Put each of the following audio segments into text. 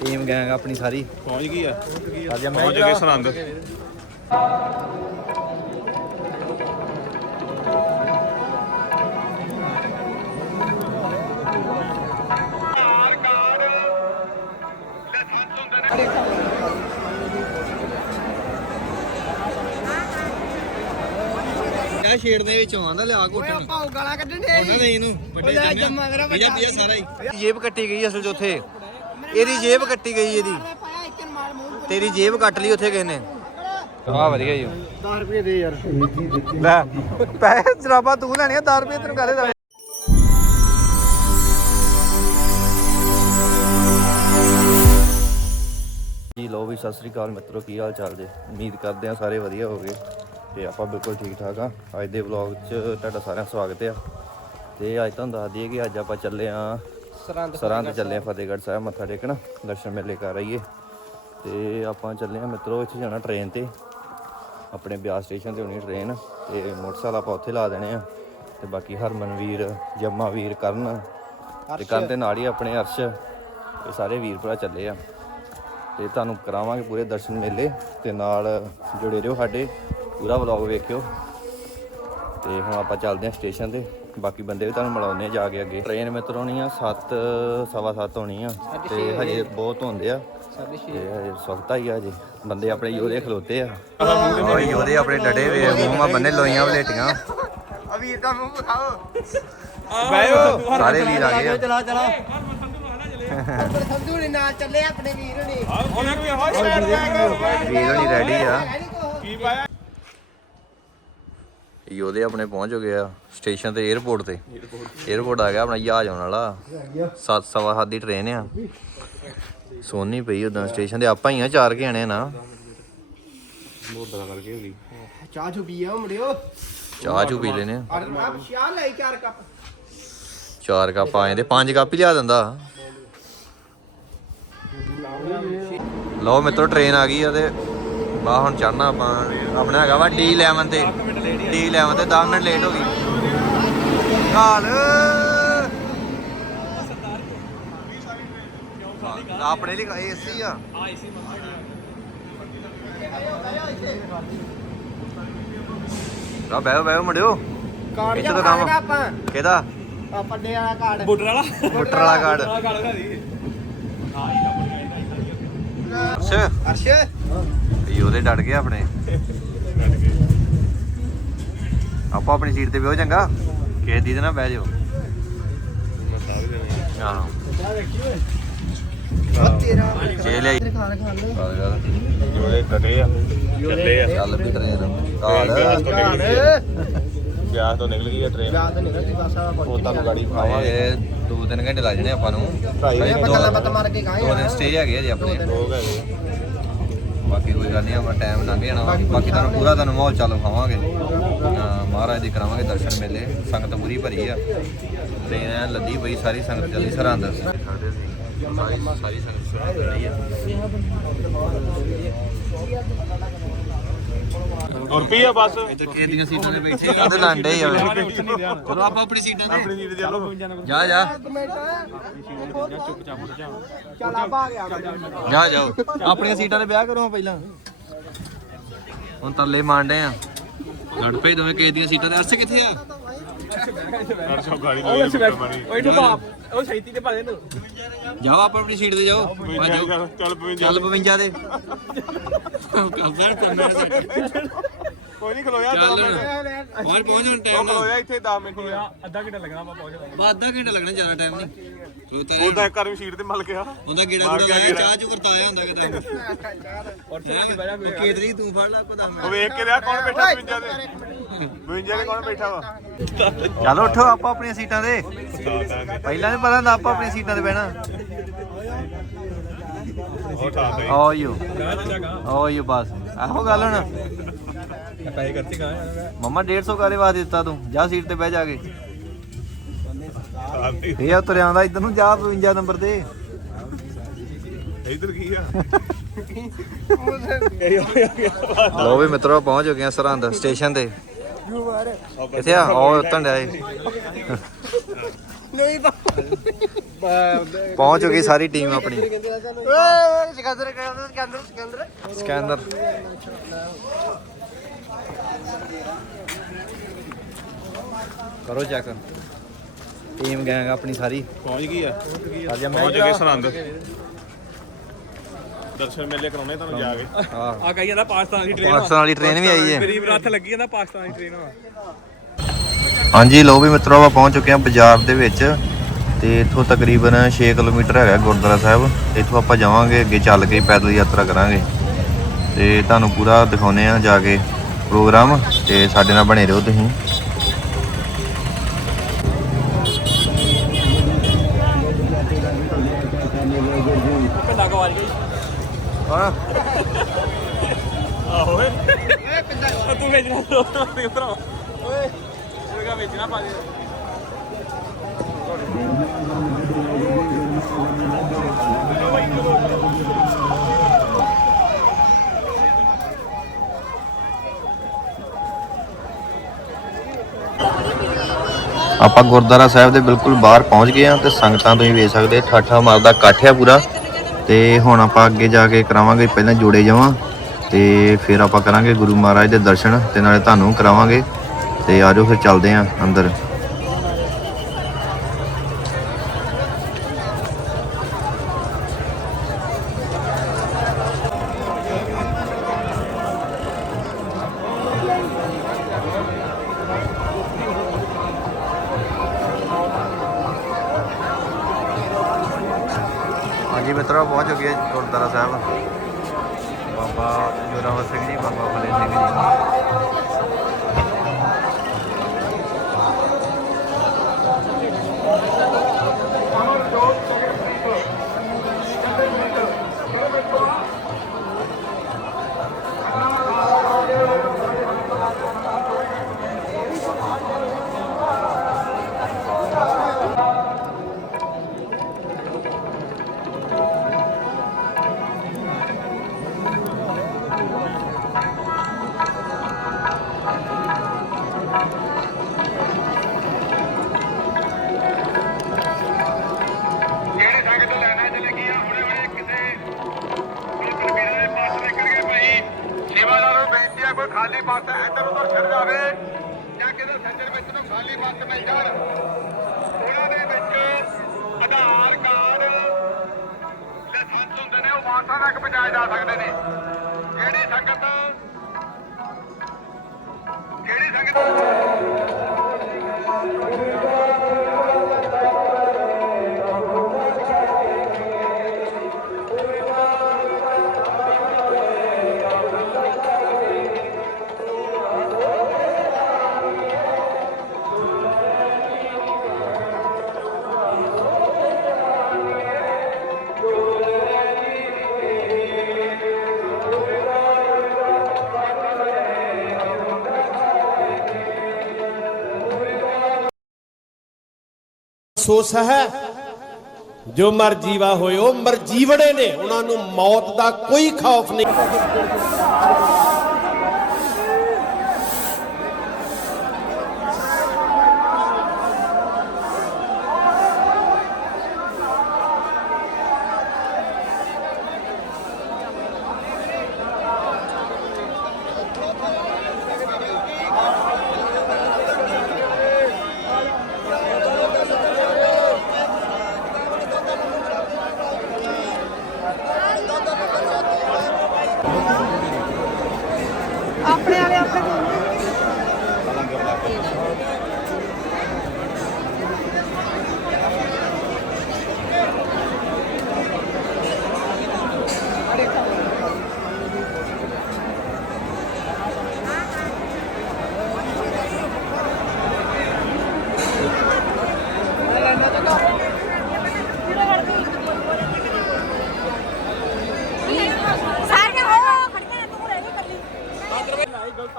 Team gang ਆਪਣੀ ਸਾਰੀ। ਪਹੁੰਚ ਗਈ ਆ। ਮੈਂ ਪਹੁੰਚ ਗਏ ਸਰੰਦ ਕਿਆ ਛੇੜ ਦੇ ਵਿੱਚੋਂ ਆਂਦਾ ਲਿਆ ਘੁੱਟਣ ਭਾਉ ਗਾਲਾਂ ਕੱਢਣ ਉਹਨਾਂ ਨੇ ਇਹਨੂੰ ਵੱਡੇ ਜੰਮਾ ਕਰਾ ਪਿਆ ਪਿਆ ਸਾਰਾ ਹੀ। ਜੇਬ ਕੱਟੀ ਗਈ ਅਸਲ 'ਚ ਉੱਥੇ। ਇਹਦੀ ਜੇਬ ਕੱਟੀ ਗਈ ਇਹਦੀ। ਤੇਰੀ ਜੇਬ ਕੱਟ ਲਈ ਉੱਥੇ ਕਿਸੇ ਨੇ। ਆ ਵਧੀਆ ਜੀ। 10 ਰੁਪਏ ਦੇ ਯਾਰ। ਲੈ ਪੈਸੇ ਜਰਾਬਾ ਤੂੰ ਲੈਣੀਆਂ 10 ਰੁਪਏ ਤੈਨੂੰ ਕਾਹਦੇ ਦੇਣੇ? ਜੀ ਲੋ ਵੀ ਸਤਿ ਸ੍ਰੀ ਅਕਾਲ ਮਿੱਤਰੋ ਕੀ ਹਾਲ ਚਾਲ ਜੇ? ਉਮੀਦ ਕਰਦੇ ਆ ਸਾਰੇ ਵਧੀਆ ਹੋਗੇ ਤੇ ਆਪਾਂ ਬਿਲਕੁਲ ਠੀਕ ਠਾਕ ਆ ਅੱਜ ਦੇ ਵਲੌਗ 'ਚ ਤੁਹਾਡਾ ਸਾਰਿਆਂ ਦਾ ਸਵਾਗਤ ਆ। ਤੇ ਅੱਜ ਤੁਹਾਨੂੰ ਦੱਸ ਦਈਏ ਕਿ ਅੱਜ ਆਪਾਂ ਚੱਲੇ ਆ ਸਰੰਦ ਸਰਹੰਦ ਚੱਲੇ ਆ ਫਤਿਹਗੜ੍ਹ ਸਾਹਿਬ ਮੱਥਾ ਟੇਕਣ ਦਰਸ਼ਨ ਮੇਲੇ ਕਰ ਆਈਏ। ਤੇ ਆਪਾਂ ਚੱਲੇ ਆ ਮਿੱਤਰੋ ਇੱਥੇ ਜਾਣਾ ਟ੍ਰੇਨ ਤੇ। ਆਪਣੇ ਬਿਆਸ ਸਟੇਸ਼ਨ ਤੇ ਹੋਣੀ ਟ੍ਰੇਨ ਤੇ ਮੋਟਰਸਾਈਕਲ ਆਪਾਂ ਉੱਥੇ ਲਾ ਦੇਣੇ ਆ। ਤੇ ਬਾਕੀ ਹਰਮਨਵੀਰ ਜੰਮਾ ਵੀਰ ਕਰਨ ਤੇ ਕਰਨ ਦੇ ਨਾਲ ਹੀ ਆਪਣੇ ਅਰਸ਼ ਇਹ ਸਾਰੇ ਵੀਰ ਭਰਾ ਚੱਲੇ ਆ। ਤੇ ਤੁਹਾਨੂੰ ਕਰਾਵਾਂਗੇ ਪੂਰੇ ਦਰਸ਼ਨ ਮੇਲੇ ਤੇ ਨਾਲ ਜੁੜੇ ਰਹੋ ਸਾਡੇ ਪੂਰਾ ਵਲੌਗ ਵੇਖਿਓ। ਤੇ ਹੁਣ ਆਪਾਂ ਚੱਲਦੇ ਹਾਂ ਸਟੇਸ਼ਨ ਤੇ। ਬਾਕੀ ਬੰਦੇ ਵੀ ਤੁਹਾਨੂੰ ਮਿਲਾਉਂਦੇ ਆ ਜਾ ਕੇ ਅੱਗੇ। ਟ੍ਰੇਨ ਮਿੱਤਰ ਹੋਣੀ ਆ 7 ਸਵਾ ਸੱਤ ਹੋਣੀ ਆ। ਤੇ ਹਜੇ ਬਹੁਤ ਹੁੰਦੇ ਆ। ਸਵਖਤਾ ਹੀ ਆ ਹਜੇ। ਬੰਦੇ ਆਪਣੇ ਯੋਧੇ ਖਲੋਤੇ ਆ। ਆ ਯੋਧੇ ਆਪਣੇ ਡਟੇ ਵੇ ਮੂੰਹਾਂ ਬੰਨੇ ਲੋਈਆਂ ਵਲੇਟੀਆਂ। ਅਵੀਰ ਦਾ ਮੂੰਹ ਵਿਖਾਓ। ਸਾਰੇ ਵੀਰ ਆ ਗਏ ਆ। ਚਲਾ ਚਲਾ। ਸੰਧੂ ਨੇ ਨਾਲ ਚੱਲੇ ਆਪਣੇ ਵੀਰ ਨੇ ਵੀਰ ਹੋਣੀ ਰੈਡੀ ਆ। ਕੀ ਪਾਇਆ? ਯੋਧੇ ਆਪਣੇ ਪਹੁੰਚ ਗਏ ਆ ਸਟੇਸ਼ਨ ਤੇ 에어ਪੋਰਟ ਤੇ। 에어ਪੋਰਟ ਆ ਗਿਆ ਆਪਣਾ ਜਹਾਜ਼ ਆਉਣ ਵਾਲਾ। 7:15 ਦੀ ਟ੍ਰੇਨ ਆ। ਸੋਨੀ ਪਈ ਉਦਾਂ ਸਟੇਸ਼ਨ ਤੇ। ਆਪਾਂ ਹੀ ਆ ਚਾਰ ਕੇ ਆਣੇ ਨਾ। ਚਾਹ ਚੂ ਪੀ ਆ। ਲੈਨੇ ਚਾਰ ਕੱਪ। ਚਾਰ ਕੱਪ ਪੰਜ ਕੱਪ ਹੀ ਲਿਆ ਦਿੰਦਾ। ਲਓ ਮਿੱਤਰੋ ਟ੍ਰੇਨ ਆ ਗਈ ਆ ਤੇ ਬਾ ਹੁਣ ਚੜਨਾ ਆਪਾਂ। ਆਪਣਾ ਹੈਗਾ ਵਾ D11 ਤੇ। D11 ਤੇ 10 ਮਿੰਟ ਲੇਟ ਹੋ ਗਈ। ਹਾਲ ਆਪਣੇ ਲਈ ਏਸੀ ਆ। ਆ ਬੈਠੋ ਬੈਠੋ ਮੁੰਡਿਓ। ਕਾਰਡ ਇੱਥੇ ਜਿਹਾ ਤਾਂ ਕੰਮ- ਆਪਾਂ? ਕਿਹਦਾ? ਆ ਪੱਡੇ ਵਾਲਾ ਕਾਰਡ। ਬੁੱਟਰ ਵਾਲਾ? ਬੁੱਟਰ ਵਾਲਾ ਕਾਰਡ। ਅੱਛਾ ਅਰਸ਼? ਵੀ ਉਹਦੇ ਡਟ ਗਏ ਆਪਣੇ। ਆਪਾਂ ਆਪਣੀ ਸੀਟ ਤੇ ਬਿਓ ਚੰਗਾ। ਕਿਸੇ ਦੀ ਤੇ ਨਾ ਬਹਿ ਜਾਓ। ਆਹੋ ਤੇਰਾ ਜੇ ਤੇਰੇ ਖਾਣ ਖਾਣ ਲੈ। ਜੋੜੇ ਡਟੇ ਆ। ਚੱਲੇ ਆ। ਚੱਲ ਵੀ ਟ੍ਰੇਨ ਬਿਆਸ ਤੋਂ ਨਿਕਲ ਗਈ ਬਿਆਸ ਤੋਂ ਨਿਕਲ ਗਈ ਆ ਟ੍ਰੇਨ ਕਰਦੀ ਦੱਸਾਂ ਉਹ ਤੁਹਾਨੂੰ ਗਾੜੀ ਖਾਵਾਂਗੇ। ਇਹ ਦੋ ਤਿੰਨ ਘੰਟੇ ਲੱਗ ਜਾਣੇ ਆਪਾਂ ਨੂੰ। ਢਾਈ ਭਾਈ ਆਪਾਂ ਦੋ- ਗੱਲਾਂ ਬਾਤਾਂ ਮਾਰ ਕੇ ਗਾਏ ਦੋ ਦਿਨ ਸਟੇ ਹੈਗੇ ਆ ਜੀ ਆਪਣੇ। ਹੋ ਗਏ ਬਾਕੀ ਕੋਈ ਗੱਲ ਨਹੀਂ ਆਪਾਂ ਟਾਈਮ ਲੰਘ ਜਾਣਾ। ਵਾ। ਬਾਕੀ ਤੁਹਾਨੂੰ ਪੂਰਾ ਤੁਹਾਨੂੰ ਮਾਹੌਲ ਚਾਲੂ ਖਾਵਾਂਗੇ। ਹਾਂ, ਮਹਾਰਾਜ ਦੀ ਕਰਾਵਾਂਗੇ ਦਰਸ਼ਨ ਮੇਲੇ। ਸੰਗਤ ਪੂਰੀ ਭਰੀ ਆ। ਤੇ ਐ ਲੱਦੀ ਪਈ ਸਾਰੀ ਸੰਗਤ ਚੱਲੀ ਸਰਹੰਦ ਸਾਰੀ ਸਾਰੀ ਸੰਗਤ ਸਰਹੰਦ ਚੱਲੀ ਆ। ਔਰ ਪੀ ਆ ਬਸ। ਇਹ ਦੀਆਂ ਸੀਟਾਂ ਤੇ ਬੈਠੇ ਆ। ਤੇ ਲਾਂਡੇ ਆ। ਚਲੋ ਆਪਾਂ ਆਪਣੀ ਸੀਟਾਂ ਤੇ। ਆਪਣੀ ਨੀਂਦ ਚੱਲੋ ਜਾ ਜਾ। ਚੱਲ ਆ ਆ ਗਿਆ ਜਾ। ਜਾਓ ਆਪਣੀਆਂ ਸੀਟਾਂ ਤੇ ਵਿਆਹ ਕਰੋ ਪਹਿਲਾਂ। ਹੁਣ ਤਰਲੇ ਮਾਂਡੇ ਆ। ਲੜ ਪਏ ਦੋਵੇਂ ਕਿਸੇ ਦੀਆਂ ਸੀਟਾਂ ਤੇ। ਅਰਸ਼ ਕਿੱਥੇ ਆ? ਅਰਸ਼ੋ ਗਾੜੀ ਲਈ ਬੁੱਟਰ ਬਣੀ ਓਏ ਨੂੰ ਬਾਪ ਉਹ ਛੇਤੀ ਤੇ ਪਾ ਦੇ ਨੂੰ ਜਾਓ ਆਪਾਂ ਆਪਣੀ ਸੀਟ ਤੇ ਜਾਓ। ਚੱਲ ਚੱਲ ਪਵਿੰਦਰ। ਚੱਲ 52 ਦੇ। ਕਬਰ ਕਰਨਾ ਕੋਈ ਨਹੀਂ ਖਲੋਇਆ ਚੱਲ। 10 ਹੁਣ ਮਿੰਟ। ਬਾਹਰ ਪਹੁੰਚ ਹੁਣ ਉਹ ਟਾਈਮ ਖਲੋਇਆ ਇੱਥੇ 10 ਮਿੰਟ ਹੋਇਆ ਅੱਧਾ ਘੰਟਾ ਲੱਗਣਾ ਆਪਾਂ ਪਹੁੰਚ ਜਾਵਾਂਗੇ। ਬਾ ਅੱਧਾ ਘੰਟਾ ਲੱਗਣਾ ਜ਼ਿਆਦਾ ਟਾਈਮ ਨਹੀਂ। ਖਲੋਤਾ ਉਹਦਾ ਇੱਕ ਵਾਰ ਸ਼ੀਟ ਤੇ ਮਲ ਗਿਆ। ਉਹਦਾ ਗੇੜਾ ਮਾਰ ਗੂੜਾ ਲਾਇਆ। ਚਾਹ ਚੂ ਕਰਤਾਇਆ ਹੁੰਦਾ ਕਿਦਾਂ ਔਰ ਚਲਾ ਕੇ ਬਹਿ ਜਾ ਉਹ ਕੇਤਰੀ ਤੂੰ ਫੜ ਲਾ ਕੋਦਾ ਉਹ ਵੇਖ ਕੇ ਰਿਹਾ ਕੌਣ ਬੈਠਾ 52 ਤੇ 52 ਤੇ ਕੌਣ ਬੈਠਾ ਵਾ? ਚਲੋ ਉੱਠੋ ਆਪਾਂ ਆਪਣੀਆਂ ਸੀਟਾਂ ਤੇ। ਪਹਿਲਾਂ ਨਹੀਂ ਪਤਾ ਹੁੰਦਾ ਆਪਾਂ ਆਪਣੀਆਂ ਸੀਟਾਂ ਤੇ ਬਹਿਣਾ। ਉਹ ਠਾਕ ਹੈ ਓ ਯੂ। ਓ ਯੂ ਬਸ। ਆਹੋ ਗੱਲ ਹੁਣ। ਪੈਸੇ ਕਰਤੀ ਕਹਾਂ ਮੰਮਾ 150 ਕਾਰੇ ਵਾਸਤੇ ਦਿੱਤਾ ਤੂੰ? ਜਾ ਸੀਟ ਤੇ ਬਹਿ ਜਾ ਕੇ। ਇਹ ਤੁਰਿਆ ਆਉਂਦਾ ਇਧਰ ਨੂੰ ਜਾ 52 ਨੰਬਰ ਤੇ। ਇਧਰ ਕੀ ਆ? ਲੋ ਵੀ ਮਿੱਤਰੋ ਪਹੁੰਚ ਚੁੱਕੇ ਆ ਸਰਹੰਦ ਸਟੇਸ਼ਨ ਤੇ। ਕਿੱਥੇ ਆ? ਉਹ ਉਤਨ ਡਿਆ ਏ। ਨਹੀਂ ਪਹੁੰਚ ਚੁੱਕੀ ਸਾਰੀ ਟੀਮ ਆਪਣੀ। ਓਏ ਸਿਕੰਦਰ ਸਿਕੰਦਰ। ਸਿਕੰਦਰ ਸਿਕੰਦਰ ਸਕੈਨਰ ਕਰੋ ਚੈੱਕ ਟੀਮ ਗੈਂਗ ਆਪਣੀ ਸਾਰੀ। ਪਹੁੰਚ ਗਈ ਆ। ਅੱਜ ਮੈਂ ਪਹੁੰਚ ਗਏ ਸਰੰਦ ਦਰਸ਼ਨ ਮੇਲੇ ਕਰਾਉਣੇ ਤੁਹਾਨੂੰ ਜਾ ਕੇ। ਹਾਂ। ਆ ਕਹੀ ਜਾਂਦਾ ਪਾਕਿਸਤਾਨ ਦੀ ਟ੍ਰੇਨ ਪਾਕਿਸਤਾਨ ਵਾਲੀ ਟ੍ਰੇਨ ਵੀ ਆਈ ਹੈ ਗਰੀਬ ਰੱਥ ਲੱਗੀ ਜਾਂਦਾ ਪਾਕਿਸਤਾਨ ਦੀ ਟ੍ਰੇਨ ਆ। ਹਾਂਜੀ ਲੋ ਵੀ ਮਿੱਤਰੋ ਆਪਾਂ ਪਹੁੰਚ ਚੁੱਕੇ ਹਾਂ ਬਾਜ਼ਾਰ ਦੇ ਵਿੱਚ। ਤੇ ਇੱਥੋਂ ਤਕਰੀਬਨ 6 ਕਿਲੋਮੀਟਰ ਹੈਗਾ ਗੁਰਦੁਆਰਾ ਸਾਹਿਬ। ਇੱਥੋਂ ਆਪਾਂ ਜਾਵਾਂਗੇ ਅੱਗੇ ਚੱਲ ਕੇ ਪੈਦਲ ਯਾਤਰਾ ਕਰਾਂਗੇ। ਤੇ ਤੁਹਾਨੂੰ ਪੂਰਾ ਦਿਖਾਉਨੇ ਆ ਜਾ ਕੇ ਪ੍ਰੋਗਰਾਮ। ਤੇ ਸਾਡੇ ਨਾਲ ਬਣੇ ਰਹੋ ਤੁਸੀਂ ਘੰਟਾ ਕਵਾਜ ਗਈ ਹਾਂ। ਆਹੋ। ਓਏ। ਤੂੰ ਵੇਚਣਾ ਤੂੰ ਉਤਰਾ ਓਏ ਇਹਦਾ ਵੇਚਣਾ ਪਾ ਦੇ। ਆਪਾਂ ਗੁਰਦੁਆਰਾ ਸਾਹਿਬ ਦੇ ਬਿਲਕੁਲ ਬਾਹਰ ਪਹੁੰਚ ਗਏ ਆ ਤੇ ਸੰਗਤਾਂ ਤੁਸੀਂ ਵੇਖ ਸਕਦੇ ਠਾਠਾ ਮਾਰਦਾ ਇਕੱਠ ਆ ਪੂਰਾ। ਤੇ ਹੁਣ ਆਪਾਂ ਅੱਗੇ ਜਾ ਕੇ ਕਰਾਵਾਂਗੇ, ਪਹਿਲਾਂ ਜੋੜੇ ਜਾਵਾਂ ਤੇ ਫਿਰ ਆਪਾਂ ਕਰਾਂਗੇ ਗੁਰੂ ਮਹਾਰਾਜ ਦੇ ਦਰਸ਼ਨ ਤੇ ਨਾਲੇ ਤੁਹਾਨੂੰ ਕਰਾਵਾਂਗੇ ਤੇ ਆਜੋ ਫਿਰ ਚੱਲਦੇ ਆਂ ਅੰਦਰ। ਅਫਸੋਸ ਹੈ। ਜੋ ਮਰ ਜੀਵਾ ਹੋਏ, ਉਹ ਮਰ ਜੀਵੜੇ ਨੇ। ਉਹਨਾਂ ਨੂੰ ਮੌਤ ਦਾ ਕੋਈ ਖੌਫ ਨਹੀਂ।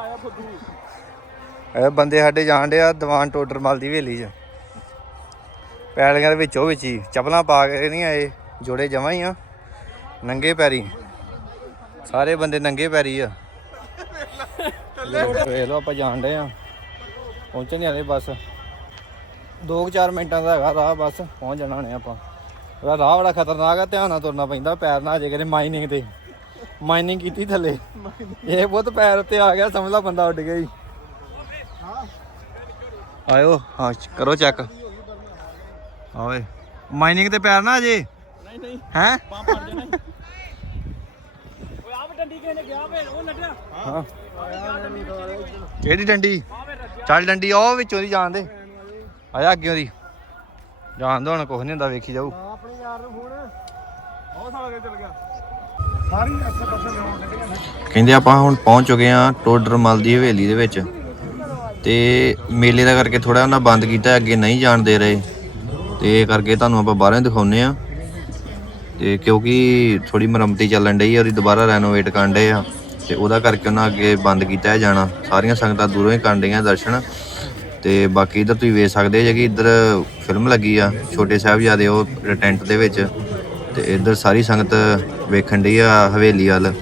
ਕੱਲੀ ਇਹ ਬੰਦੇ ਸਾਡੇ ਜਾਣ ਡਿਆ ਦੀਵਾਨ ਟੋਡਰਮਲ ਦੀ ਹਵੇਲੀ 'ਚ। ਪੈਲੀਆਂ ਦੇ ਵਿੱਚੋਂ ਵਿੱਚ ਹੀ। ਚੱਪਲਾਂ ਪਾ ਕੇ ਨਹੀਂ ਆਏ ਜੋੜੇ ਜਮਾਂ ਹੀ ਆ। ਨੰਗੇ ਪੈਰੀ। ਸਾਰੇ ਬੰਦੇ ਨੰਗੇ ਪੈਰੀ ਆ। ਵੇਖ ਲਓ ਆਪਾਂ ਜਾਣ ਡਏ ਆ। ਪਹੁੰਚਣ ਨਹੀਂ ਵਾਲੇ ਬਸ। 2-4 ਮਿੰਟਾਂ ਦਾ ਹੈਗਾ ਰਾਹ ਬਸ। ਪਹੁੰਚ ਜਾਣਾ ਹੁਣੇ ਆਪਾਂ। ਰਾਹ ਬੜਾ ਖਤਰਨਾਕ ਆ ਧਿਆਨ ਨਾਲ ਤੁਰਨਾ ਪੈਂਦਾ ਪੈਰ ਨਾ ਜੇ ਕਰੇ ਮਾਈਨਿੰਗ ਤੇ। ਮਾਈਨਿੰਗ ਕੀਤੀ ਥੱਲੇ। ਇਹ ਬਹੁਤ ਪੈਰ ਉੱਤੇ ਆ ਗਿਆ ਸਮਝ ਲਾ ਬੰਦਾ ਉੱਡ ਗਿਆ ਜੀ। ਆਇਓ ਹਾਂ ਕਰੋ ਚੈੱਕ ਆਵੇ ਮਾਈਨਿੰਗ ਤੇ ਪੈਰ ਨਾ ਅਜੇ। ਨਹੀਂ ਨਹੀਂ ਹੈ? ਪੰਪ ਜਾਣਾ। ਓਏ ਡੰਡੀ ਕਿਸੇ ਨੇ ਗਿਆ ਵੇ ਉਹ ਲੱਡਿਆ ਹਾਂ। ਕਿਹੜੀ ਡੰਡੀ? ਚੱਲ ਡੰਡੀ ਉਹ ਵਿੱਚੋਂ ਦੀ ਜਾਣ ਦੇ। ਆਇਆ ਅੱਗਿਓਂ ਦੀ। ਜਾਣ ਦੋ ਹੁਣ ਕੁਝ ਨਹੀਂ ਹੁੰਦਾ ਵੇਖੀ ਜਾਊ। ਆਪਣੇ ਯਾਰ ਨੂੰ ਫੋਨ। ਉਹ ਸਾਲਾ ਕਿੱਥੇ ਚਲ ਗਿਆ। ਕਹਿੰਦੇ ਆਪਾਂ ਹੁਣ ਪਹੁੰਚ ਚੁੱਕੇ ਆ ਟੋਡਰ ਮਲ ਦੀ ਹਵੇਲੀ ਦੇ ਵਿੱਚ। ਤੇ ਮੇਲੇ ਦਾ ਕਰਕੇ ਥੋੜਾ ਉਹਨਾਂ ਬੰਦ ਕੀਤਾ, ਅੱਗੇ ਨਹੀਂ ਜਾਣ ਦੇ ਰਹੇ। ਤੇ ਇਹ ਕਰਕੇ ਤੁਹਾਨੂੰ ਆਪਾਂ ਬਾਹਰੋਂ ਹੀ ਦਿਖਾਉਨੇ ਆ ਤੇ ਕਿਉਂਕਿ ਥੋੜੀ ਮੁਰੰਮਤੀ ਚੱਲਣ ਡਈ ਆ ਔਰ ਦੁਬਾਰਾ ਰੈਨੋਵੇਟ ਕਰਨ ਡੇ ਆ। ਤੇ ਉਹਦਾ ਕਰਕੇ ਉਹਨਾਂ ਅੱਗੇ ਬੰਦ ਕੀਤਾ ਹੈ ਜਾਣਾ। ਸਾਰੀਆਂ ਸੰਗਤਾਂ ਦੂਰੋਂ ਹੀ ਕਰਨ ਡਈਆਂ ਦਰਸ਼ਨ। ਤੇ ਬਾਕੀ ਇਧਰ ਤੁਸੀਂ ਵੇਖ ਸਕਦੇ ਜੇ ਕਿ ਇਧਰ ਫਿਲਮ ਲੱਗੀ ਆ, ਛੋਟੇ ਸਾਹਿਬਜ਼ਾਦੇ ਉਹ ਟੈਂਟ ਦੇ ਵਿੱਚ। ਤੇ ਇਧਰ ਸਾਰੀ ਸੰਗਤ ਵੇਖਣ ਡਈ ਆ ਹਵੇਲੀ ਵੱਲ।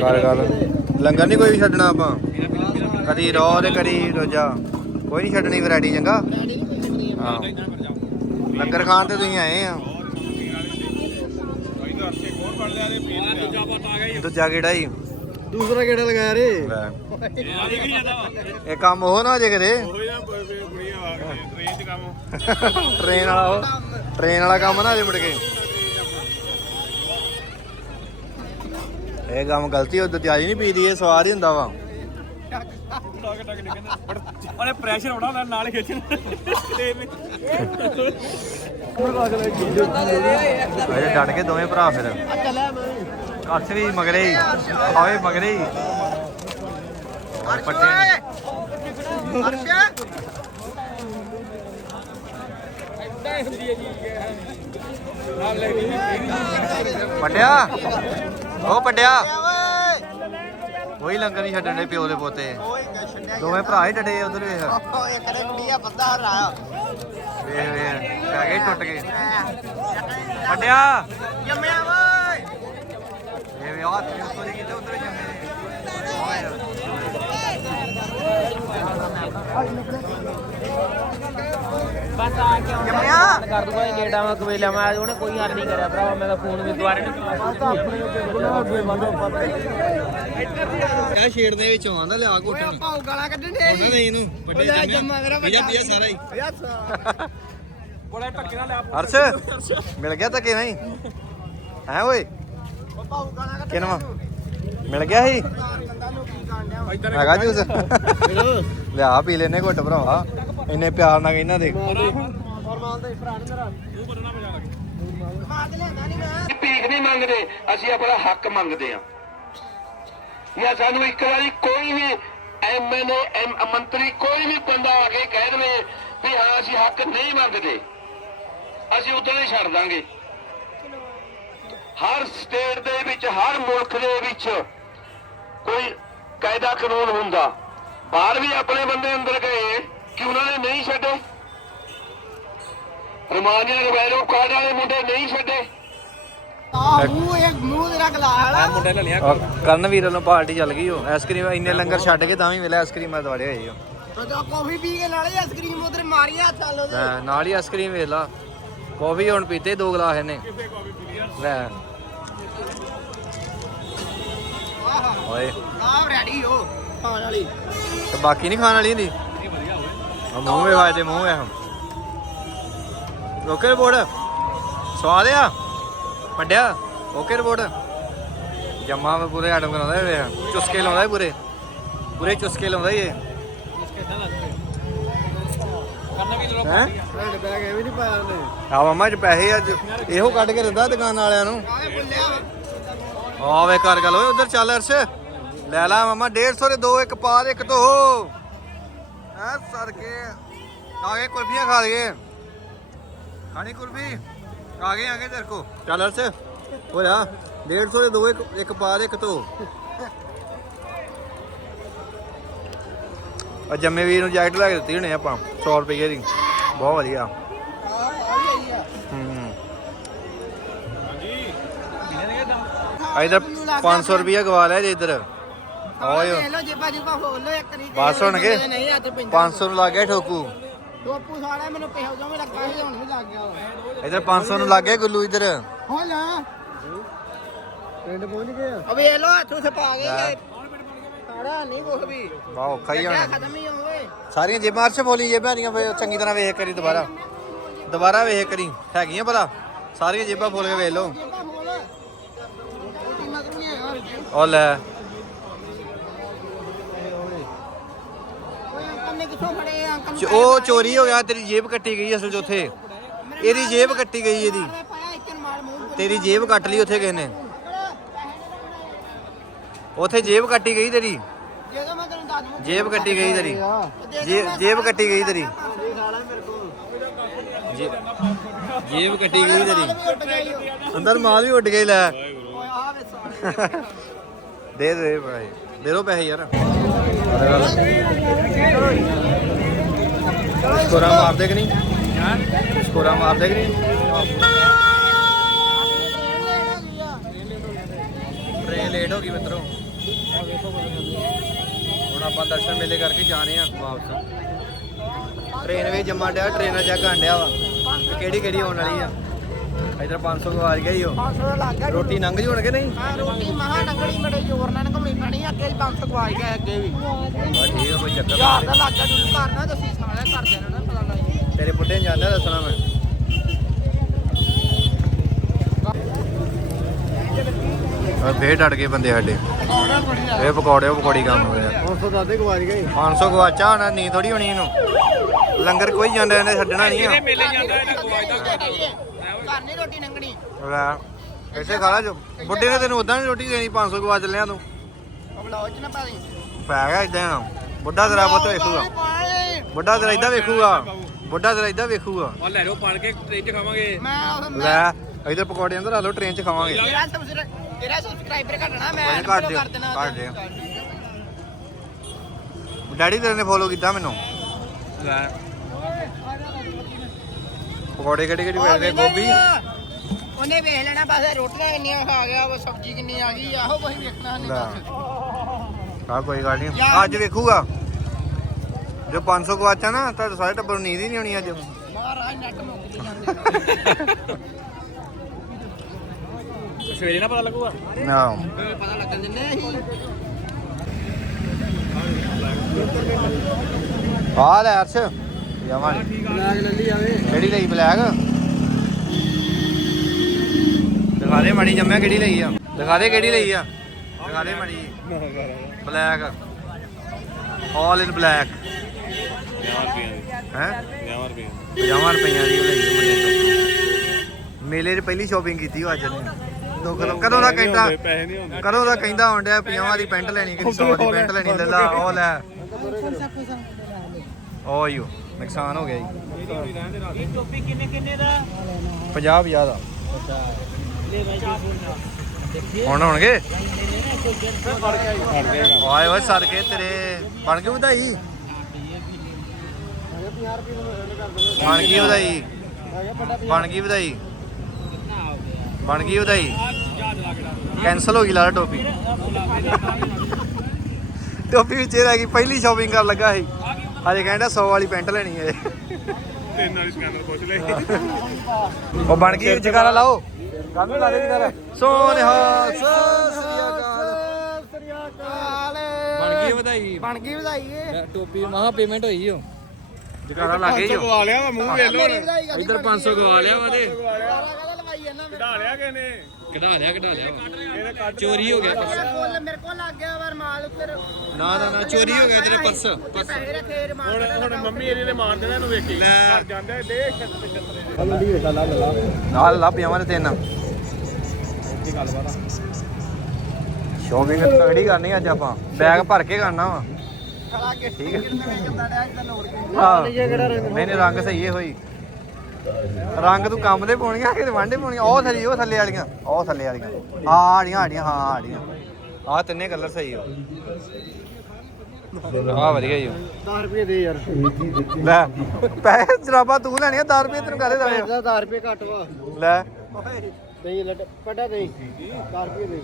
ਕਰ ਗੱਲ ਲੰਗਰ ਨਹੀਂ ਕੋਈ ਵੀ ਛੱਡਣਾ ਆਪਾਂ? ਕਦੀ ਰੋ ਤੇ ਕਦੀ ਰੋਜਾ। ਕੋਈ ਨਹੀਂ ਛੱਡਣੀ ਵੈਰਾਈਟੀ ਚੰਗਾ। ਹਾਂ। ਲੰਗਰ ਖਾਣ ਤੇ ਤੁਸੀਂ ਆਏ ਆ। ਦੂਜਾ ਦੂਜਾ ਕਿਹੜਾ ਹੀ ਦੂਸਰਾ ਕਿਹੜਾ ਲਗਾਇਆ ਰੇ? ਇਹ ਕੰਮ ਉਹ ਨਾ ਜੇ ਕਰੇ ਉਹ ਜਾਂ ਆ ਟ੍ਰੇਨ ਚ ਕੰਮ। ਟ੍ਰੇਨ ਵਾਲਾ ਉਹ। ਟ੍ਰੇਨ ਵਾਲਾ ਕੰਮ ਨਾ ਜੇ ਮੁੜ ਕੇ। ਇਹ ਕੰਮ ਗਲਤੀ ਉਹ ਦਤਿਆਜੀ ਨਹੀਂ ਪੀਦੀ ਇਹ ਸਵਾਦ ਹੀ ਹੁੰਦਾ ਵਾ। ਟਕ ਟਕ ਨਿਕਲਦਾ ਉਹਨੇ ਪ੍ਰੈਸ਼ਰ ਆਉਣਾ ਹੁੰਦਾ ਨਾਲ ਹੀ ਖਿੱਚਣ ਤੇ ਅਜੇ ਡਟ ਕੇ ਦੋਵੇਂ ਭਰਾ ਫਿਰ। ਕੱਛ ਵੀ ਮਗਰੇ ਹੀ। ਆਵੇ ਮਗਰੇ ਹੀ। ਪੱਟੇ ਨੇ। ਪੱਟਿਆ ਉਹ ਪੱਟਿਆ ਉਹੀ ਲੰਗਰ ਨਹੀਂ ਛੱਡਣ ਦੇ ਪਿਓ ਦੇ ਪੋਤੇ। ਦੋਵੇਂ ਭਰਾ ਹੀ ਡਟੇ ਉਧਰ ਵੇਖ। ਓਏ ਕਰੇ ਕੁੜੀਆ ਬੰਦਾ ਹਰਾ ਵੇਖ ਵੇਖ। ਪੈ ਗਏ ਟੁੱਟ ਗਏ। ਪੱਟਿਆ ਜੰਮਿਆ ਓਏ ਇਹ ਵੇ ਆ ਤੇ ਉੱਤੋਂ ਦੀ ਕਿਤੇ ਉਧਰ ਜੰਮੇ ਜੰਮਿਆ ਕਰ ਦੂਗਾ ਇਹ ਗੇਟਾਂ ਮੈਂ ਕਵੇਲਾ ਮੈਂ ਉਹਨੇ ਕੋਈ ਹੱਲ ਨਹੀਂ ਕਰਿਆ ਭਰਾਵਾ ਮੈਂ ਤਾਂ ਫੋਨ ਵੀ ਦੁਬਾਰੇ ਨਹੀਂ ਕਿਆ ਛੇੜਨੇ ਵਿੱਚ ਆਉਂਦਾ ਲਿਆ ਘੁੱਟ ਓਏ ਭਾਉ ਗਾਲਾਂ ਕੱਢਣੇ ਉਹਨਾਂ ਨੇ ਇਹਨੂੰ ਵੱਡੇ ਜੰਮਾ ਮੇਰਾ ਵੱਡਾ ਪੀਆ ਸਾਰਾ ਹੀ ਬੜਾ ਧੱਕੇ ਨਾਲ ਲਿਆ ਅਰਸ਼ ਮਿਲ ਗਿਆ ਧੱਕੇ ਨਹੀਂ? ਹੈ ਓਏ? ਕਿਨਵਾ ਮਿਲ ਗਿਆ ਸੀ? ਕੰਦਾ ਹੈਗਾ ਜੂਸ? ਲਿਆ ਪੀ ਲੈਨੇ ਘੁੱਟ ਭਰਾਵਾ। ਇੰਨੇ ਪਿਆਰ ਨਾਲ ਕਹਿੰਦਾ ਦੇ। ਭੀਖ ਨਹੀਂ ਮੰਗਦੇ, ਅਸੀਂ ਆਪਣਾ ਹੱਕ ਮੰਗਦੇ ਆ ਜਾਂ ਸਾਨੂੰ ਇੱਕ ਵਾਰੀ ਕੋਈ ਵੀ ਐਮਐਲਏ ਐਮ ਮੰਤਰੀ ਕੋਈ ਵੀ ਬੰਦਾ ਆ ਕੇ ਕਹਿ ਦੇਵੇ ਵੀ ਹਾਂ, ਅਸੀਂ ਹੱਕ ਨਹੀਂ ਮੰਗਦੇ। ਅਸੀਂ ਉਦੋਂ ਹੀ ਛੱਡ ਦਾਂਗੇ। ਹਰ ਸਟੇਟ ਦੇ ਵਿੱਚ ਹਰ ਮੁਲਕ ਦੇ ਵਿੱਚ ਕੋਈ ਕਾਇਦਾ ਕਾਨੂੰਨ ਹੁੰਦਾ। ਬਾਹਰ ਵੀ ਆਪਣੇ ਬੰਦੇ ਅੰਦਰ ਗਏ ਕਿ ਉਹਨਾਂ ਨੇ ਨਹੀਂ ਛੱਡੇ? ਰਮਾਨੀਆ ਰਵੈਰੋ ਕਾਰਡ ਵਾਲੇ ਮੁੰਡੇ ਨਹੀਂ ਛੱਡੇ। ਆ ਮੂੰਹ ਇਹ ਮੂੰਹ ਤੇਰਾ ਗਲਾ ਮੁੰਡੇ ਲੈ ਲਿਆ। ਕਰਨ ਵੀਰ ਵੱਲੋਂ ਪਾਰਟੀ ਚੱਲ ਗਈ ਉਹ। ਆਈਸਕ੍ਰੀਮ ਇੰਨੇ ਲੰਗਰ ਛੱਡ ਕੇ ਤਾਂ ਵੀ ਵੇਲੇ ਆਈਸਕ੍ਰੀਮਾਂ ਦਵਾੜੇ ਹੋਏ ਉਹ। ਤਾਂ ਕਾਫੀ ਪੀ ਕੇ ਨਾਲੇ ਆਈਸਕ੍ਰੀਮ ਉਧਰ ਮਾਰੀਆ ਚੱਲ ਉਹਦੇ। ਲੈ, ਨਾਲ ਹੀ ਆਈਸਕ੍ਰੀਮ ਵੇਖ ਲਾ। ਕਾਫੀ ਹੁਣ ਪੀਤੇ ਦੋ ਗਲਾਸ ਇਹਨੇ। ਲੈ। ਓਏ। ਆ ਰੈਡੀ ਹੋ। ਖਾਣ ਵਾਲੀ। ਤੇ ਬਾਕੀ ਨਹੀਂ ਖਾਣ ਵਾਲੀ ਹੁੰਦੀ? ਆ ਮੂੰਹ ਵੇ ਵਾਜਦੇ ਮੂੰਹ ਵੇ ਓਕੇ ਰਿਪੋਰਟ ਸਵਾਦ ਆ? ਵੱਡਿਆ? ਓਕੇ ਰਿਪੋਰਟ ਜੰਮਾ ਮੈਂ ਪੂਰੇ ਆਟਮ ਕਰਾਉਂਦਾ ਵੇ ਚੁਸਕੇ ਲਾਉਂਦਾ ਇਹ ਪੂਰੇ। ਪੂਰੇ ਚੁਸਕੇ ਲਾਉਂਦਾ ਇਹ। ਹੈ? ਰੈਡ ਬੈਗ ਐਵੇਂ ਨਹੀਂ ਪਾਇਆ ਉਹਨੇ। ਆ ਮਮਾ ਚ ਪੈਸੇ ਅੱਜ ਇਹੋ ਕੱਢ ਕੇ ਦਿੰਦਾ ਦੁਕਾਨ ਵਾਲਿਆਂ ਨੂੰ। ਆ ਵੇ ਕਰ ਗੱਲ, ਓਏ ਉਧਰ ਚੱਲ ਅਰਸ਼। ਲੈ ਲੈ ਮਮਾ 150 ਦੇ ਦੋ, ਇੱਕ ਪਾ ਦੇ, ਇੱਕ ਧੋ। ਐ ਸਰ ਕੇ। ਆ ਗਏ ਕੁਲਫੀਆਂ ਖਾ ਲਈਏ। ਖਾਣੀ ਕੁਲਫੀ? ਆ ਗਏ ਆ ਗਏ ਤੇਰੇ ਕੋ ਚੱਲ ਅਰਸ਼, ਹੋ ਜਾ। 150 ਦੇ ਦੋ, ਇੱਕ ਇੱਕ ਪਾ ਦੇ, ਇੱਕ ਧੋ। ਆ ਜੰਮੇ ਵੀਰ ਨੂੰ ਜੈਕਟ ਲੈ ਕੇ ਦਿੱਤੀ ਹੁਣੇ ਆਪਾਂ 100 ਰੁਪਏ ਦੀ। ਬਹੁਤ ਵਧੀਆ ਹੂੰ ਆ ਇਧਰ ਲੱਗ 500 ਰੁਪਿਆ ਗਵਾ ਲਿਆ ਜੇ ਇੱਧਰ। ਓਏ ਓਏ ਲੋ ਜੇਬਾ ਜੁਬਾ ਖੋਲ ਲੋ ਇੱਕ ਰੀ ਬਸ ਹੁਣ ਕੇ ਨਹੀਂ ਅੱਜ ਪੈਂਦਾ 500 ਨੂੰ ਲੱਗ ਗਿਆ ਠੋਕੂ। ਟੋਪੂ ਸਾਲਾ ਮੈਨੂੰ ਪਿਓ ਜੋ ਲੱਗਾ ਸੀ ਹੁਣ ਵੀ ਲੱਗ ਗਿਆ। ਇੱਧਰ 500 ਨੂੰ ਲੱਗ ਗਿਆ ਗੁੱਲੂ ਇੱਧਰ। ਹੋ ਲਾ ਪਿੰਡ ਪਹੁੰਚ ਗਏ ਆ? ਅਬੇ ਇਹ ਲੋ ਹੱਥ ਉਸੇ ਪਾ ਗਏ ਸਾੜਾ ਨਹੀਂ ਕੁਛ ਵੀ। ਬਾ ਔਖਾ ਹੀ ਕਿਆ ਹੋਣਾ। ਖਤਮ ਹੀ ਹੋਏ ਸਾਰੀਆਂ ਜੇਬਾਂ ਅਰਸ਼ ਬੋਲੀ ਜੇਬਾਂ ਦੀਆਂ ਵੇ ਚੰਗੀ ਤਰ੍ਹਾਂ ਵੇਖ ਕਰੀ ਦੁਬਾਰਾ। ਦੁਬਾਰਾ ਵੇਖ ਕਰੀ। ਹੈਗੀਆਂ ਭਲਾ। ਸਾਰੀਆਂ ਜੇਬਾਂ ਫੋਲ ਕੇ ਵੇਖ ਲਓ ਜੇਬਾ ਖੋਲ ਰੋਟੀ ਮਗਰ ਨਹੀਂ ਹੈਗਾ ਹੋਰ ਕੀ। ਉਹ ਲੈ ਓਏ ਅੰਕਲ ਨੇ ਕਿੱਥੋਂ ਫੜੇ ਆ? ਅੰਕਲ ਨੂੰ ਚ- ਉਹ ਚੋਰੀ ਹੋ ਗਿਆ ਤੇਰੀ ਜੇਬ ਕੱਟੀ ਗਈ ਅਸਲ 'ਚ ਉੱਥੇ ਇਹਦੀ ਜੇਬ ਕੱਟੀ ਗਈ ਇਹਦੀ ਪੈਸੇ ਪਾਇਆ ਇੱਕ ਨੂੰ ਮਾਰ ਮੂੰਹ ਤੇਰੀ ਜੇਬ ਕੱਟ ਲਈ ਉੱਥੇ ਕਿਸੇ ਨੇ ਉੱਥੇ ਜੇਬ ਕੱਟੀ ਗਈ ਤੇਰੀ ਜਦੋਂ ਮੈਂ ਤੈਨੂੰ ਦੱਸ ਦੂੰ ਜੇਬ ਕੱਟੀ ਗਈ ਤੇਰੀ ਜੇ- ਜੇਬ ਕੱਟੀ ਗਈ ਤੇਰੀ ਜੇ- ਜੇਬ ਕੱਟੀ ਗਈ ਤੇਰੀ ਅੰਦਰ ਮਾਲ ਵੀ ਉੱਡ ਗਈ ਲੈ ਆ ਵੇ ਦੇ ਦੇ ਪੈਸੇ ਦੇ ਦੋ ਪੈਸੇ ਯਾਰ। ਸਕੋਰਾ ਮਾਰਦੇ ਕਿ ਨਹੀਂ? ਸਕੋਰਾ ਮਾਰਦੇ ਕਿ ਨਹੀਂ? ਟ੍ਰੇਨ ਲੇਟ ਹੋ ਗਈ ਮਿੱਤਰੋ। ਹੁਣ ਆਪਾਂ ਦਰਸ਼ਨ ਮੇਲੇ ਕਰਕੇ ਜਾ ਰਹੇ ਹਾਂ ਵਾਪਸ। ਟ੍ਰੇਨ ਵੀ ਜੰਮਾ ਡਿਆ, ਟ੍ਰੇਨਾਂ ਚੈੱਕ ਕਰਨ ਡਿਆ ਵਾ। ਕਿਹੜੀ ਕਿਹੜੀ ਆਉਣ ਵਾਲੀ ਆ? ਇਧਰ 500 ਕੋ ਆ ਗਿਆ ਹੀ ਉਹ 500 ਲੱਗ ਗਿਆ ਰੋਟੀ ਲੰਘ ਜੂ ਕਿ ਨਹੀਂ? ਹਾਂ ਰੋਟੀ ਮਹਾ ਨੰਗੜੀ ਬੜੇ ਜ਼ੋਰ ਨਾਲ ਘੁੰਮਣੀ ਪੈਣੀ ਅੱਗੇ 500 ਗਵਾਜ ਗਿਆ ਅੱਗੇ ਵੀ। ਬਸ ਠੀਕ ਆ ਕੋਈ ਚੱਕਰ ਯਾਰ ਨਹੀਂ ਲੱਗ ਗਿਆ ਜੁਲ ਕਰਨਾ ਤੁਸੀਂ ਸਾਰੇ ਕਰਦੇ ਨੇ ਨਾ ਪਤਾ ਲੱਗ ਤੇਰੇ ਬੁੱਢੇ ਨੂੰ ਜਾਂਦਾ ਦੱਸਣਾ ਮੈਂ। ਆ ਫੇਰ ਡਟ ਗਏ ਬੰਦੇ ਸਾਡੇ। ਇਹ ਪਕੌੜੇ ਉਹ ਪਕੌੜੀ ਕੰਮ ਹੋ ਰਿਹਾ। 500 ਦਾਦੇ ਗਵਾਚ ਗਏ 500 ਗਵਾਚਾ ਹੋਣਾ ਨੀ ਥੋੜੀ ਹੋਣੀ ਇਹਨੂੰ। ਲੰਗਰ ਕੋਈ ਜਾਂਦਾ ਇਹਨੇ ਛੱਡਣਾ ਨਹੀਂ ਆ। ਮੇਲੇ ਜਾਂਦਾ ਇਹਦਾ ਗਵਾਜਦਾ ਘਰ ਨਹੀਂ ਰੋਟੀ ਨੰਗਣੀ। ਲੈ ਐਸੇ ਖਾਲਾ ਜੋ। ਬੁੱਢੇ ਨੇ ਤੈਨੂੰ ਉਦਾਂ ਨੀ ਰੋਟੀ ਦੇਣੀ 500 ਗਵਾ ਚੱਲਿਆ ਤੂੰ। ਬਲੌਜ ਚ ਨਾ ਪਾ ਦੇ। ਪੈ ਗਿਆ ਇਦਾਂ ਬੁੱਢਾ ਤੇਰਾ ਪੁੱਤ ਵੇਖੂਗਾ। ਬੁੱਢਾ ਤੇਰਾ ਇਦਾਂ ਵੇਖੂਗਾ। ਬੁੱਢਾ ਤੇਰਾ ਇਦਾਂ ਵੇਖੂਗਾ। ਆ ਲੈ ਲਓ ਪੜ ਕੇ ਟ੍ਰੇਨ 'ਚ ਖਾਵਾਂਗੇ। ਮੈਂ ਉਹ ਲੈ ਇਧਰ ਪਕੌੜੇ ਅੰਦਰ ਆ ਲਓ ਟ੍ਰੇਨ 'ਚ ਖਾਵਾਂਗੇ। ਤੇਰਾ ਸਬਸਕ੍ਰਾਈਬ ਤੇਰਾ ਸਬਸਕ੍ਰਾਈਬਰ ਘਟਣਾ ਮੈਂ ਘੱਟ ਦਿਓ, ਕਰ ਦਿਓ। ਡੈਡੀ ਤੇਰੇ ਨੇ ਫੋਲੋ ਕੀਤਾ ਮੈਨੂੰ। ਲੈ। ਪਕੌੜੇ ਕਿਹੜੇ ਕਿਹੜੇ ਮਿਲਦੇ ਗੋਭੀ? ਉਹਨੇ ਵੇਖ ਲੈਣਾ ਬਸ ਰੋਟੀਆਂ ਕਿੰਨੀਆਂ ਖਾ ਗਿਆ ਵਾ ਸਬਜ਼ੀ ਕਿੰਨੀ ਆ ਗਈ ਆਹੋ ਕੋਈ ਵੇਖਣਾ ਨਹੀਂ। ਬਸ। ਆ ਕੋਈ ਗੱਲ ਨਹੀਂ। ਅੱਜ ਵੇਖੂਗਾ। ਜੋ 500 ਗਵਾਚਾ ਨਾ ਤਾਂ ਸਾਰੇ ਟੱਬਰ ਨੂੰ ਨੀਂਦ ਹੀ ਨਹੀਂ ਆਉਣੀ ਅੱਜ। ਮਹਾਰਾਜ ਨੱਟ ਮੁੱਕਦੇ ਜਾਂਦੇ। ਸਵੇਰੇ ਨਾ ਪਤਾ ਲੱਗੂਗਾ। ਨਾ ਪਤਾ ਲੱਗਣ ਦਿੰਦੇ ਅਸੀਂ। ਆ ਲੈ ਅਰਸ਼। ਜਾਵਾਂ ਬਲੈਕ ਲੱਲੀ ਆਵੇ। ਕਿਹੜੀ ਲਈ ਬਲੈਕ? ਦਿਖਾ ਦੇ ਮੜੀ ਜੰਮਿਆ ਕਿਹੜੀ ਲਈ ਆ? ਦਿਖਾ ਦੇ ਕਿਹੜੀ ਲਈ ਆ? ਦਿਖਾ ਦੇ ਮੜੀ ਬਲੈਕ। ਆਲ ਇਨ ਬਲੈਕ 50 ਰੁਪਏ ਹੈ? 50 ਰੁਪਏ 50 ਰੁਪਈਆਂ ਦੀ ਉਹ ਲਈ ਆ ਮੁੰਡੇ ਤੋਂ। ਮੇਲੇ 'ਚ ਪਹਿਲੀ ਸ਼ਾਪਿੰਗ ਕੀਤੀ ਉਹ ਅੱਜ ਨੇ ਦੋ ਕਦੋਂ ਕਦੋਂ ਦਾ ਕਹਿੰਦਾ ਕਦੋਂ ਦਾ ਕਹਿੰਦਾ ਡਿਆ 50 ਦੀ ਪੈਂਟ ਲੈਣੀ ਕਿ 100 ਦੀ ਪੈਂਟ ਲੈਣੀ ਲੈ ਲਾ ਉਹ ਲੈ। ਉਹ ਯੋ ਨੁਕਸਾਨ ਹੋ ਗਿਆ ਜੀ। ਟੋਪੀ ਕਿੰਨੇ ਕਿੰਨੇ ਦਾ। 50 50 ਦਾ ਹੁਣ ਹੋਣਗੇ? ਆਏ ਓਏ ਸਰ ਕੇ ਤੇਰੇ ਬਣ ਗਈ ਵਧਾਈ? ਬਣ ਗਈ ਵਧਾਈ। ਬਣ ਗਈ ਵਧਾਈ। ਬਣ ਗਈ ਵਧਾਈ। ਕੈਨਸਲ ਹੋ ਗਈ ਲਾਲਾ ਟੋਪੀ। ਟੋਪੀ ਵਿੱਚ ਇਹ ਰਹਿ ਗਈ ਪਹਿਲੀ ਸ਼ਾਪਿੰਗ ਕਰਨ ਲੱਗਾ ਸੀ। ਹਜੇ ਕਹਿੰਦਾ 100 ਵਾਲੀ ਪੈਂਟ ਲੈਣੀ ਹੈ। ਤਿੰਨ ਵਾਲੀ ਸਕੈਨਰ ਪੁੱਛ ਲੈ। ਉਹ ਬਣ ਗਈ ਜਗਾਰਾ ਲਾਓ। ਕੰਮ ਲਾ ਦੇ ਜਗਾਰਾ ਸੋਨਿਹਾ ਸਤਿ ਸ੍ਰੀ ਅਕਾਲ। ਬਣ ਗਈ ਵਧਾਈ। ਬਣ ਗਈ ਵਧਾਈ ਏ ਟੋਪੀ ਮਹਾ ਪੇਮੈਂਟ ਹੋਈ ਓ। ਜਗਾਰਾ ਲਾ ਕੇ ਜੋ ਗਵਾ ਲਿਆ ਵਾ ਮੂੰਹ ਵੇਖ ਲੋ ਮੇਰੀ ਵਧਾਈ ਕਾਹਦੀ ਇੱਧਰ 500 ਗਵਾ ਲਿਆ ਵਾ ਤੇ ਦੁਬਾਰਾ ਕਾਹਦਾ ਲਵਾਈ ਜਾਂਦਾ ਮੈਂ ਢਾ ਲਿਆ ਨੇ ਕਢਾ ਲਿਆ ਕਢਾ ਲਿਆ। ਚੋਰੀ ਹੋ ਗਿਆ ਮੇਰੇ ਕੋਲ ਮੇਰੇ ਕੋਲ ਲੱਗ ਗਿਆ ਵਾਰ ਮਾਲ ਉੱਤੇ ਨਾ ਨਾ ਨਾ ਚੋਰੀ ਹੋ ਗਿਆ ਤੇਰੇ ਪਰਸ ਪੈਸੇ ਰੱਖੇ ਰਮਾਨ ਹੁਣ ਹੁਣ ਮੰਮੀ ਇਹਦੇ ਨੇ ਮਾਰ ਦੇਣਾ ਇਹਨੂੰ ਵੇਖੀ ਲੈ। ਘਰ ਜਾਂਦੇ ਦੇ ਛੱਤਰੇ ਛੱਤਰੇ ਨਾਲ ਲਾ ਪਿਆਵਾਂ ਤੇ ਤਿੰਨ। ਸ਼ੋਪਿੰਗ ਤਗੜੀ ਕਰਨੀ ਅੱਜ ਆਪਾਂ। ਬੈਗ ਭਰ ਕੇ ਕਰਨਾ ਵਾ। ਖਲਾ ਕੇ ਠੀਕ ਹੈ ਕਿੰਨਾ ਡਿਆ ਜਿੱਦਾਂ ਲੋੜ ਕੇ। ਹਾਂ ਨਹੀਂ ਨਹੀਂ ਰੰਗ ਸਹੀ ਹੈ ਹੋਈ ਰੰਗ ਤੂੰ ਕੰਮ ਦੇ ਪਾਉਣੀਆਂ ਕਿ ਵਾਂਡੇ ਪਾਉਣੀਆਂ? ਉਹ ਥੱਲੇ ਉਹ ਥੱਲੇ ਵਾਲੀਆਂ। ਉਹ ਥੱਲੇ ਵਾਲੀਆਂ। ਹਾਂ ਆੜੀਆਂ ਆੜੀਆਂ ਹਾਂ ਆੜੀਆਂ। ਆਹ ਤਿੰਨੇ ਕਲਰ ਸਹੀ ਹੋ ਆਹ ਵਧੀਆ ਜੀ। 10 ਰੁਪਏ ਦੇ ਯਾਰ। ਲੈ ਪੈਸੇ ਜਰਾਬਾ ਤੂੰ ਲੈਣੀਆਂ 10 ਰੁਪਏ ਤੈਨੂੰ ਕਾਹਦੇ ਦਵੇ ਦਾ 10 ਰੁਪਏ ਘੱਟ ਵਾ। ਲੈ। ਨਹੀਂ ਲੱਟ ਪਟਾ ਦੇ। 10 ਰੁਪਏ ਦੇ।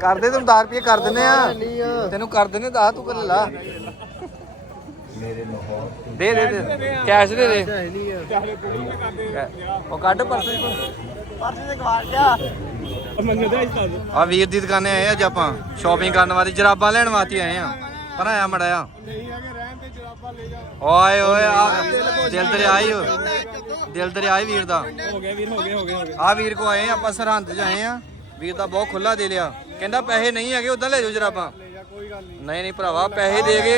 ਕਰਦੇ ਤੈਨੂੰ 10 ਰੁਪਏ ਕਰ ਦਿੰਨੇ ਆ। ਤੈਨੂੰ ਕਰ ਦਿੰਨੇ 10 ਤੂੰ ਕਰ ਲਾ। ਦੇ ਦੇ ਦੇ। ਕੈਸ਼ ਦੇ ਦੇ। ਉਹ ਕੱਢ ਪਰਸ ਪਰਸ ਤੇ ਗਵਾ ਗਿਆ ਮੰਗਦਾ ਇਸ ਤਰ੍ਹਾਂ ਆ ਵੀਰ ਦੀ ਦੁਕਾਨੇ ਆਏ ਅੱਜ ਆਪਾਂ। ਸ਼ਾਪਿੰਗ ਕਰਨ ਵਾਸਤੇ ਜਰਾਬਾਂ ਲੈਣ ਵਾਸਤੇ ਆਏ ਆ। ਪਰ ਆਇਆ ਮੜਾਇਆ ਓਏ ਓਏ ਆ ਦਿਲ ਦਰਿਆ ਹੀ ਓ। ਦਿਲ ਦਰਿਆ ਹੀ ਵੀਰ ਦਾ। ਹੋ ਗਿਆ ਵੀਰ ਹੋ ਗਿਆ ਹੋ ਗਿਆ ਹੋ ਗਿਆ ਆ ਵੀਰ ਕੋ ਆਏ ਆ, ਆਪਾਂ ਸਰਹੰਦ ਚ ਆਏ ਆ। ਵੀਰ ਦਾ ਬਹੁਤ ਖੁੱਲਾ ਦੇ ਲਿਆ ਕਹਿੰਦਾ ਪੈਸੇ ਨਹੀਂ ਹੈਗੇ ਉਦਾਂ ਲੈ ਜਾਓ ਜਰਾਬਾਂ। ਨਹੀਂ। ਨਹੀਂ ਭਰਾਵਾ ਪੈਸੇ ਦੇ ਕੇ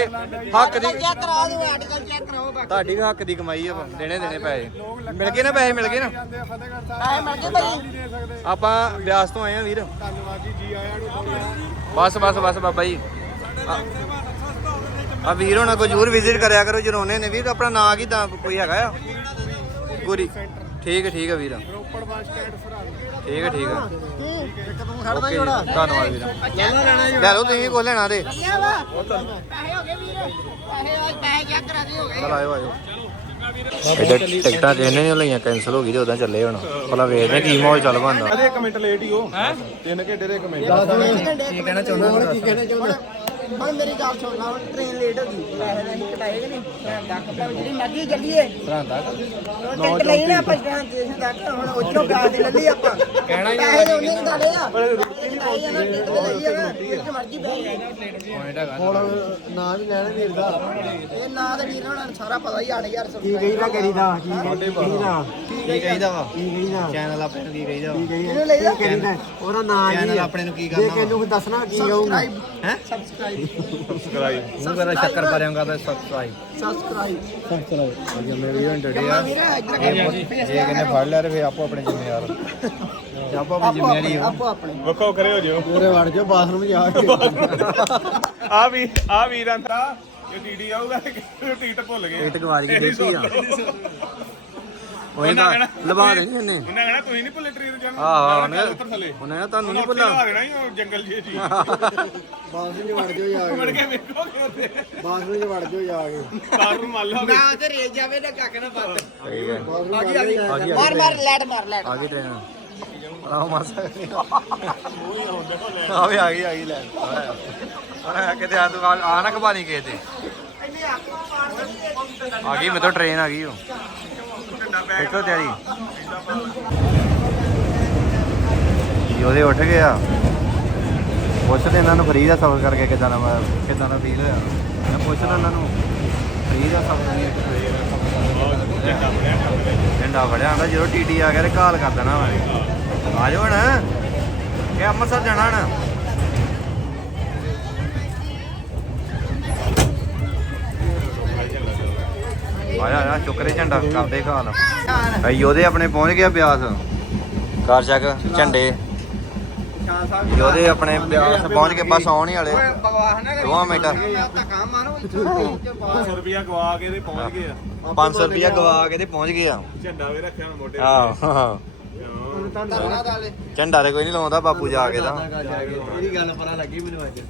ਹੱਕ ਦੀ ਚੈੱਕ ਕਰਾ ਦਿਓ ਆਰਟੀਕਲ ਚੈੱਕ ਕਰਾਓ ਬਾਕੀ। ਤੁਹਾਡੀ ਵੀ ਹੱਕ ਦੀ ਕਮਾਈ ਆ ਦੇਣੇ ਦੇਣੇ ਪੈਸੇ। ਮਿਲ ਗਏ ਨਾ ਪੈਸੇ ਮਿਲ ਗਏ ਨਾ? ਪੈਸੇ ਮਿਲ ਗਏ ਭਾਈ। ਆਪਾਂ ਬਿਆਸ ਤੋਂ ਆਏ ਆ ਵੀਰ। ਧੰਨਵਾਦ ਜੀ ਜੀ ਆਇਆਂ ਨੂੰ ਬਸ ਬਸ ਬਸ ਬਾਬਾ ਜੀ। ਆ- ਵੀਰ ਹੋਣਾ ਕੋ ਜਰੂਰ ਵਿਜ਼ਿਟ ਕਰਿਆ ਕਰੋ ਜਰੋਨੇ ਨੇ ਵੀਰ। ਆਪਣਾ ਨਾਂ ਕੀ ਤਾਂ ਕੋਈ ਹੈਗਾ ਆ? ਗੁਰੀ ਠੀਕ ਹੈ ਠੀਕ ਹੈ ਵੀਰ। ਰੋਪੜ ਬੱਸ ਸਟੈਂਡ ਠੀਕ ਹੈ ਠੀਕ ਹੈ ਓਕੇ ਜੀ, ਧੰਨਵਾਦ ਵੀਰ। ਲੈ ਲਓ ਤੁਸੀਂ ਕੋ ਲੈਣਾ ਲਿਆ ਵਾ ਪੈਸੇ ਹੋ ਗਏ ਵੀਰ ਪੈਸੇ ਆ ਪੈਸੇ ਚੈੱਕ ਕਰਾ ਦਿਓ ਹੋ ਗਏ ਚਲ ਆਇਓ ਆਇਓ। ਇਹਦੇ ਟਿਕਟਾਂ ਤੇ ਇਹਨੇ ਨਹੀਂ ਲਈਆਂ ਕੈਨਸਲ ਹੋ ਗਈ ਤੇ ਉਦਾਂ ਚੱਲੇ ਹੁਣ। ਭਲਾ ਵੇਖਦੇ ਕੀ ਮਾਹੌਲ ਚੱਲ ਬੰਦਾ ਇੱਕ ਮਿੰਟ ਲੇਟ ਹੀ ਹੋ। ਤਿੰਨ ਘੰਟੇ ਦੇ ਇੱਕ ਮਿੰਟ। ਕੀ ਕਹਿਣਾ ਚਾਹੁੰਦਾ? ਹੁਣ ਕੀ ਕਹਿਣਾ ਚਾਹੁੰਦਾ? ਹੁਣ ਮੇਰੀ ਗੱਲ ਸੁਣ ਲਾ ਹੁਣ ਟ੍ਰੇਨ ਲੇਟ ਹੋ ਗਈ। ਪੈਸੇ ਨਹੀਂ ਕਟਾਏ ਕਿ ਨਹੀਂ ਟਾਈਮ ਤੱਕ ਭਾਵੇਂ ਜਿਹੜੀ ਮਰਜ਼ੀ ਚੱਲੀਏ। ਭਰਾ ਤੱਕ ਟਿਕਟ ਲਈ ਨਾ ਆਪਾਂ ਸਟੈਂਡ ਸਟੇਸ਼ਨ ਤੱਕ ਹੁਣ ਉੱਚੋਂ ਪਿਆਰ ਦੇ ਲੱਲੀ ਆਪਾਂ। ਕਹਿਣਾ ਹੀ ਪੈਸੇ ਉਹਨੇ ਨਿਕਾਲੇ ਆ। ਪਰ ਰੁਕੀ ਨਹੀਂ ਟਿਕਟ ਤੇ ਲਈ ਆ ਨਾ ਜਿੱਥੇ ਮਰਜ਼ੀ ਬਹਿ ਜਾ ਨਾਂ ਵੀ ਲੈਣਾ ਵੀਰ ਦਾ। ਇਹ ਨਾਂ ਤੇ ਵੀਰ ਹੋਣਾ ਨੂੰ ਸਾਰਾ ਪਤਾ ਹੀ 8000 ਕੀ ਕਹੀਦਾ ਕਰੀਦਾ ਕੀ ਕਹੀਦਾ? ਕੀ ਕਹੀਦਾ ਵਾ? ਕੀ ਕਹੀਦਾ? ਚੈਨਲ ਆਪਣੇ ਨੂੰ ਕੀ ਕਹੀਦਾ ਕੀ ਕਹੀਦਾ? ਕਿਹਨੂੰ ਲਈਦਾ? ਕੀ ਕਰੀਦਾ? ਉਹਦਾ ਨਾਂ ਕੀ ਚੈਨਲ ਆਪਣੇ ਨੂੰ ਕੀ ਜੇ ਕਰਨਾ ਕਿਹਨੂੰ ਦੱਸਣਾ ਕੀ ਕਹੂੰਗਾ ਹੈ? ਸਬਸਕ੍ਰਾਈਬ ਮੂੰਹ ਕਰਾ ਸ਼ੱਕਰ ਭਰਿਆਂਗਾ ਤਾਂ ਸਬਸਕ੍ਰਾਈਬ ਸਬਸਕ੍ਰਾਈਬ ਜਿੰਮੇ ਵੀਡੀਓ ਇੰਟਰਡੇ ਆ। ਜਮਾ ਵੀਰ ਇੱਧਰ ਕਰ ਜੇ ਕਿਨੇ ਫੜ ਲਿਆ ਤੇ ਫੇ ਆਪੋ ਆਪਣੇ ਜ਼ਿੰਮੇਵਾਰ ਆਪੋ ਆਪਣੀ ਜ਼ਿੰਮੇਵਾਰੀ ਹੋ। ਆਪੋ ਆਪਣੇ। ਵੱਖੋ ਕਰੇ ਹੋ ਜਿਓ। ਪੂਰੇ ਵੜ ਜਾਓ ਬਾਥਰੂਮ ਜਾ ਕੇ। ਆ ਵੀ ਆ ਵੀਰਾਂ ਦਾ ਇਹ ਟੀਡੀ ਆਊਗਾ ਟੀਟ ਭੁੱਲ ਗਏ। ਪੇਟ ਗਵਾਰੀ ਦੀ ਦੇਤੀ ਆ। ਉਹ ਉਹਨਾਂ ਕਹਿਣਾ- ਲਵਾ ਦੇ ਇਹਨੇ ਉਹਨਾਂ। ਕਹਣਾ ਤੁਸੀਂ ਨਹੀਂ ਭੁੱਲੇ ਟ੍ਰੇਨ ਜਾਣਾ ਆਹ ਚੱਲ ਉੱਤਰ ਥੱਲੇ। ਉਹਨੇ ਨਾ ਤੁਹਾਨੂੰ ਨਹੀਂ ਭੁੱਲਾ ਲਵਾ ਦੇਣਾ ਹੀ ਉਹ ਜੰਗਲ ਜਿਹੇ ਜੀ ਬਾਥਰੂਮ 'ਚ ਵੜ ਜਾਓ ਜਾ ਵੜ ਕੇ ਕੇ ਵੇਖੋਗੇ ਉੱਥੇ। ਬਾਥਰੂਮ 'ਚ ਵੜ ਜਾਓ ਜਾ ਕੇ। ਕਾਰ ਨੂੰ ਮੰਨ ਲਓ। ਨਾ ਤੇ ਰੇਜ ਜਾਵੇ ਨਾ ਕੱਕ ਨਾ ਪੱਤ ਠੀਕ ਹੈ ਆ ਗਈ ਆ ਮਾਰ ਮਾਰ ਲੈਟ ਮਾਰ ਲੈਟ ਆ ਗਈ ਟ੍ਰੇਨ। ਆਹ ਮਾਸਾ ਆ ਵੀ ਆ ਗਈ ਆ ਗਈ ਲੈ ਆ ਕਿਤੇ ਆ ਤੂੰ ਆ- ਆ ਨਾ ਕਬਾਨੀ ਕਿਸੇ ਤੇ। ਆ ਗਈ ਮੇਰੇ ਤੋਂ ਟ੍ਰੇਨ ਆ ਗਈ ਉਹ। ਦੇਖੋ ਤਿਆਰੀ। ਜੀ ਉਹਦੇ ਉੱਠ ਗਿਆ ਪੁੱਛਦੇ ਇਹਨਾਂ ਨੂੰ ਫਰੀ ਦਾ ਸਫ਼ਰ ਕਰਕੇ ਕਿਦਾਂ ਦਾ ਕਿਦਾਂ ਦਾ ਫੀਲ ਹੋਇਆ? ਮੈਂ ਪੁੱਛਦਾ ਇਹਨਾਂ ਨੂੰ ਫਰੀ ਦਾ ਸਫ਼ਰ ਨਹੀਂ ਝੰਡਾ ਫੜਿਆ ਹੁੰਦਾ ਜਦੋਂ ਟੀਟੀ ਆ ਗਿਆ ਤੇ ਕਾਲ ਕਰ ਦੇਣਾ ਵਾ। ਆ ਜਾਓ ਹੁਣ। ਇਹ ਅੰਮ੍ਰਿਤਸਰ ਜਾਣਾ ਹੁਣ। ਆਇਆ ਆਇਆ ਚੁੱਕਰੇ ਝੰਡਾ ਕਰਦੇ ਅਈ ਉਹਦੇ ਆਪਣੇ ਪਹੁੰਚ ਗਿਆ ਬਿਆਸ ਕਾਰ ਚੱਕ ਝੰਡੇ। ਯੋਧੇ ਆਪਣੇ ਬਿਆਸ ਪਹੁੰਚ ਕੇ ਬਸ ਆਉਣ ਹੀ ਵਾਲੇ। ਭਗਵਾਨ ਨਾ ਦੋਵਾਂ ਮਿੰਟਾਂ। ਧੱਕਾ ਮਾਰੋ 100 ਰੁਪਿਆ ਗਵਾ ਕੇ ਤੇ ਪਹੁੰਚ ਗਏ ਆ। 500 ਰੁਪਇਆ ਗਵਾ ਕੇ ਤੇ ਪਹੁੰਚ ਗਏ ਆ। ਝੰਡਾ ਵੀ ਰੱਖਿਆ ਹੁਣ ਮੋਢੇ ਆਹ। ਧਰਨਾ ਦਾਲੇ ਝੰਡਾ ਤੇ ਕੋਈ ਨਹੀਂ ਲਾਉਂਦਾ ਬਾਪੂ ਜਾ ਕੇ ਤਾਂ। ਇਹਦੀ ਗੱਲ ਪਤਾ ਲੱਗੀ ਮੈਨੂੰ ਅੱਜ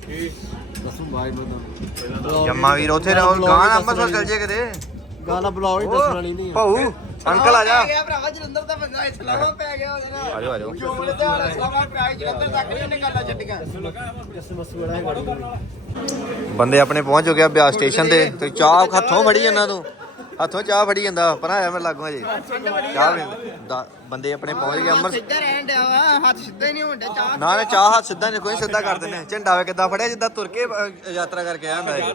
ਦੱਸੂ ਬਾਈ ਬੰਦਾ ਜੰਮਾ ਵੀਰ ਉੱਥੇ ਰਹੋ ਗਾਂ ਅੰਮ੍ਰਿਤਸਰ ਚੱਲ ਜੇ ਕਿਤੇ। ਗਾਣਾ ਬੁਲਾਓ ਹੀ ਦੱਸਣਾ ਨਹੀਂ ਨਹੀਂ ਭਾਊ ਅੰਕਲ ਆ ਜਾ। ਗਿਆ ਭਰਾਵਾ ਜਲੰਧਰ ਦਾ ਬੰਦਾ ਇਸਲਾਮਾ ਪੈ ਗਿਆ ਉਹਦੇ ਨਾਲ। ਆ ਤੇ ਗਿਆ ਜਲੰਧਰ ਤੱਕ ਨਹੀਂ ਉਹਨੇ ਗੱਲਾਂ ਛੱਡੀਆਂ। ਗਾੜੀ ਬੰਦੇ ਆਪਣੇ ਪਹੁੰਚ ਚੁੱਕੇ ਆ ਬਿਆਸ ਸਟੇਸ਼ਨ ਤੇ ਤੇ ਚਾਹ ਹੱਥੋਂ ਫੜੀ ਜਾਂਦਾ ਤੂੰ। ਹੱਥੋਂ ਚਾਹ ਫੜੀ ਜਾਂਦਾ ਪਰ ਆਇਆ ਮੈਂ ਲੱਗੂ ਅਜੇ ਚਾਹ ਬੰਦੇ ਆਪਣੇ ਪਹੁੰਚ ਗਏ ਅੰਮ੍ਰਿਤ ਸਿੱਧਾ ਰਹਿਣ ਡਿਆ ਵਾ ਹੱਥ ਸਿੱਧਾ ਹੀ ਨਹੀਂ ਹੁੰਦਾ ਚਾਹ ਨਾ ਨਾ ਚਾਹ ਹੱਥ ਸਿੱਧਾ ਨਹੀਂ ਕੋਈ ਸਿੱਧਾ ਕਰ ਦਿੰਦੇ। ਝੰਡਾ ਵੇ ਕਿੱਦਾਂ ਫੜਿਆ ਜਿੱਦਾਂ ਤੁਰ ਕੇ ਯਾਤਰਾ ਕਰਕੇ ਆਇਆ ਹੁੰਦਾ ਹੈ।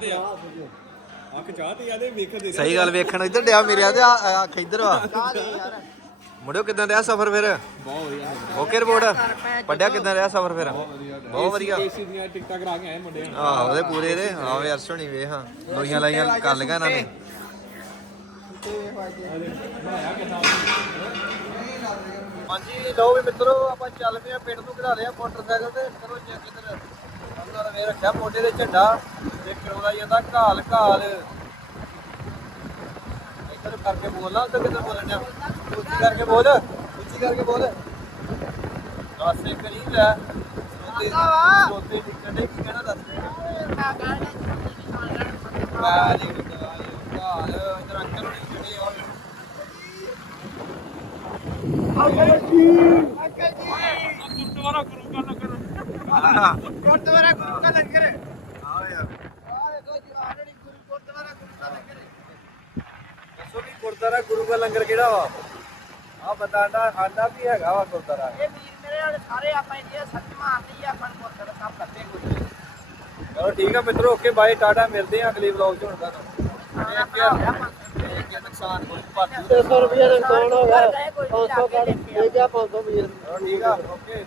ਅੱਖ ਚਾਹ ਤੇ ਆਦੇ ਵੇਖਦੇ ਸਹੀ ਗੱਲ ਵੇਖਣ ਇੱਧਰ ਡਿਆ ਮੇਰੇ ਤੇ ਅੱਖ ਇੱਧਰ ਵਾ ਮੁੰਡਿਓ ਕਿਦਾਂ ਰਿਹਾ ਸਫ਼ਰ ਫਿਰ? ਬਹੁਤ ਵਧੀਆ ਓਕੇ ਰਿਪੋਰਟ ਕਿਦਾਂ ਰਿਹਾ ਸਫ਼ਰ ਫਿਰ? ਬਹੁਤ ਵਧੀਆ ਏਸੀ ਦੀਆਂ ਟਿਕਟਾਂ ਕਰਾ ਕੇ ਆਏ ਮੁੰਡੇ ਆਹ ਉਹਦੇ ਪੂਰੇ ਦੇ। ਹਾਂ ਵੇ ਅਰਸ਼ ਹੋਣੀ ਹਾਂ। ਲੋਈਆਂ ਲਾਈਆਂ ਕਰ ਲਗਾ ਇਹਨਾਂ ਨੇ। ਹਾਂਜੀ ਲਓ ਵੀ ਮਿੱਤਰੋ ਆਪਾਂ ਚੱਲ ਪਏ ਆ ਪਿੰਡ ਨੂੰ ਘੜਾ ਲਿਆ ਮੋਟਰਸਾਈਕਲ ਤੇ। ਚਲੋ ਚੈੱਕ ਇੱਧਰ ਵੇ ਰੱਖਿਆ ਮੋਢੇ ਤੇ ਝੰਡਾ ਤੇ ਕਰਾਉਂਦਾ ਜਾਂਦਾ ਘਾਲ ਘਾਲ। ਇੱਧਰ ਕਰਕੇ ਬੋਲਣਾ ਉੱਧਰ ਕਿੱਧਰ ਬੋਲਣ ਡਿਆ? ਉੱਚੀ ਕਰਕੇ ਬੋਲ ਉੱਚੀ ਕਰਕੇ ਬੋਲ। ਦੱਸ ਇੱਕ ਕਰੀ ਲੈ ਸੋਤੇ ਸੋਤੇ ਟਿਕਟ ਦੇ ਕੀ ਕਹਿਣਾ ਦੱਸ ਵਾਲੀ ਵਾਲੀ ਘਾਲ। ਇੱਧਰ ਅੰਕਲ ਹੋਣੀ ਜਿਹੜੇ ਆ ਗੁਰਦੁਆਰਾ ਗੁਰੂ ਘਰ ਲੱਗਾ ਗੁਰਦੁਆਰਾ ਗੁਰੂ ਦਾ ਲੰਗਰ ਆਹ ਯਾਰ ਆਹ ਦੇਖੋ ਜੀ ਆਹ ਜਿਹੜੀ ਗੁਰੂ ਗੁਰਦੁਆਰਾ ਗੁਰੂ ਦਾ ਲੰਗਰ ਦੱਸੋ ਵੀ ਗੁਰਦਾਰਾ ਗੁਰੂ ਦਾ ਲੰਗਰ ਕਿਹੜਾ ਵਾ? ਆ ਆਂਦਾ ਆਂਦਾ ਵੀ ਹੈਗਾ ਵਾ ਗੁਰਦਾਰਾ ਇਹ ਵੀਰ ਮੇਰੇ ਵਾਲੇ ਸਾਰੇ ਆਪਾਂ ਇੰਡੀਆ ਸੱਚ ਮਾਰਦੀ ਆ ਆਪਾਂ ਨੂੰ ਗੁਰਦੁਆਰਾ ਸਾਹਿਬ ਕਰਦੇ ਕੁਝ ਚਲੋ ਠੀਕ ਆ ਮਿੱਤਰੋ ਓਕੇ ਬਾਏ ਟਾਟਾ ਮਿਲਦੇ ਆ ਅਗਲੇ ਵਲੌਗ 'ਚ ਹੁਣ ਤੁਹਾਨੂੰ ਨੁਕਸਾਨ ਕੋਈ ਭਾਜੀ 300 ਰੁਪਏ ਦਾ ਨੁਕਸਾਨ ਹੋ ਗਿਆ 500 ਕਰ ਦੇ ਗਿਆ 500 ਵੀਰ। ਚਲੋ ਠੀਕ ਆ ਓਕੇ।